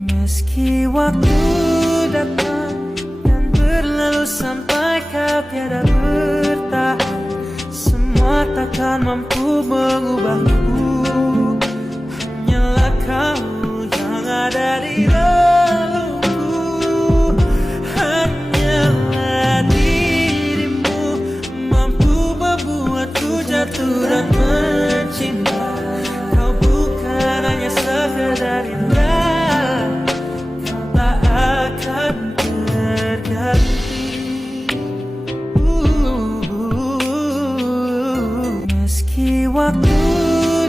Meski waktu datang dan berlalu sampai kau tiada bertahan Semua takkan mampu mengubahku Hanyalah kau yang ada di relungku Hanyalah dirimu mampu membuatku jatuh dan mencinta. Kau bukan hanya sekedar indah Meski waktu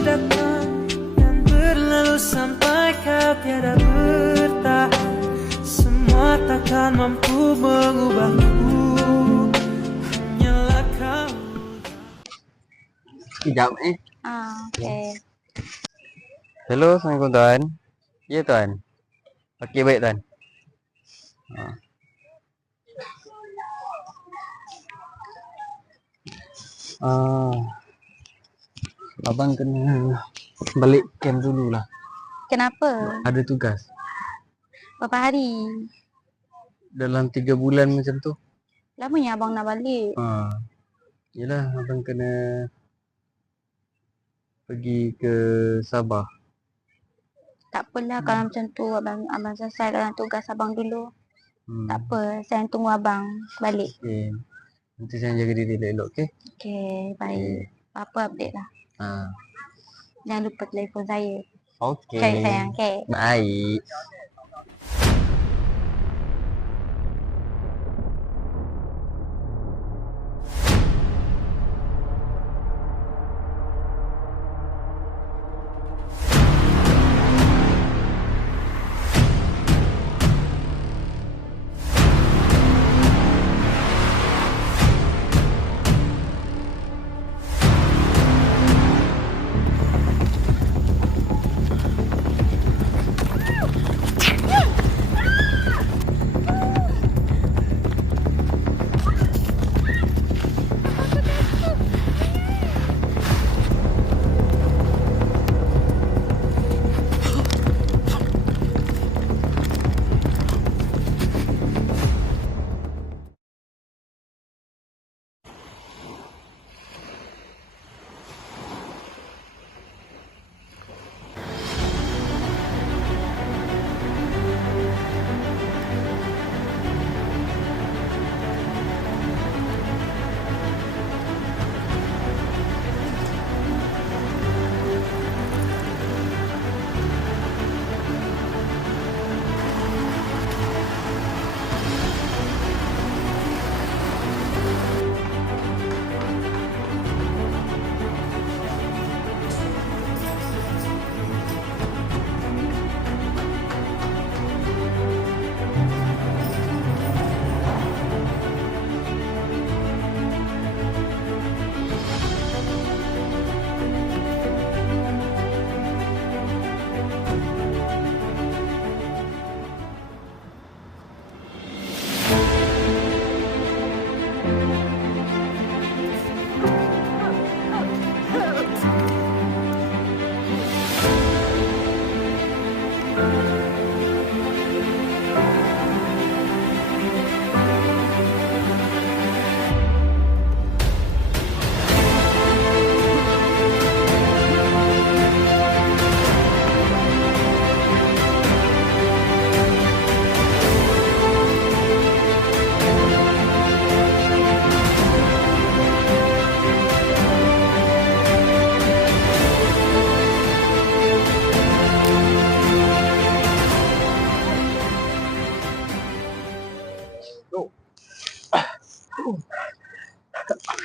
datang dan berlalu sampai kau tiada bertahan Semua takkan mampu mengubahku Hanyalah kau Sekejap eh. Ah, okay. Hello, Assalamualaikum tuan. Ya tuan. Okey baik tuan. Ha. Ah. Abang kena balik camp dulu lah. Kenapa? Ada tugas. Berapa hari? Dalam tiga bulan macam tu. Lamanya abang nak balik. Ha. Yelah, abang kena pergi ke Sabah. Tak apalah kalau macam tu abang abang selesaikan tugas abang dulu. Hmm. Tak apa, saya tunggu abang balik. Okay. Nanti saya jaga diri elok-elok, okey? Okay, baik. Apa update lah. Ha. Jangan lupa telefon saya. Okey. Okay, sayang. Okay. Baik.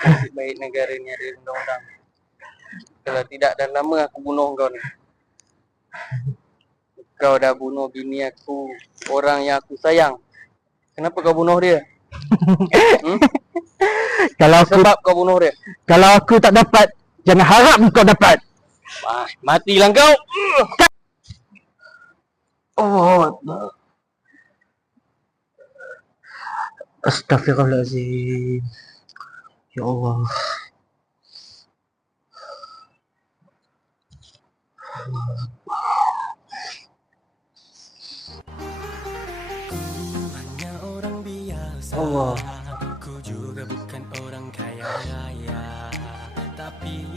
Nasib baik negara ni ada undang-undang. Kalau tidak dah lama aku bunuh kau ni. Kau dah bunuh bini aku, orang yang aku sayang. Kenapa kau bunuh dia? hmm? Kalau aku Sebab kau bunuh dia. kalau aku tak dapat, jangan harap kau dapat. Ah, matilah kau. Oh, Astaghfirullahaladzim. Ya Allah. Allah. Aku juga bukan orang kaya raya Tapi